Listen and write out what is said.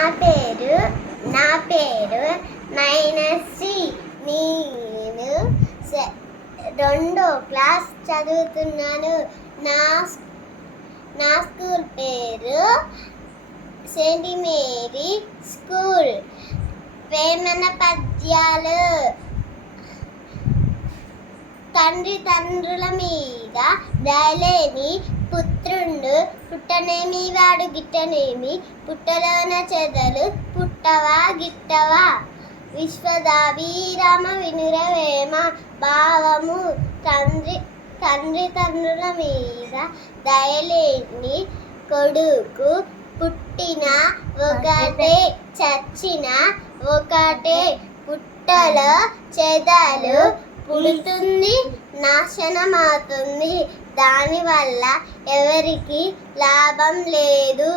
నా పేరు మైనస్సి. నేను 2వ క్లాస్ చదువుతున్నాను. నా స్కూల్ పేరు సెయింట్ మేరీ స్కూల్. వేమన పద్యాలు. తండ్రుల మీద దయలేని పుత్రుండు పుట్టనేమి వాడు గిట్టనేమి, పుట్టలోన చెదలు పుట్టవా గిట్టవా. విశ్వదాభిరామ వినురవేమ. భావము తండ్రుల మీద దయలేని కొడుకు పుట్టిన ఒకటే చచ్చిన ఒకటే. పుట్టలో చెదలు పుడుతుంది, నాశనమవుతుంది. దానివల్ల ఎవరికి లాభం లేదు.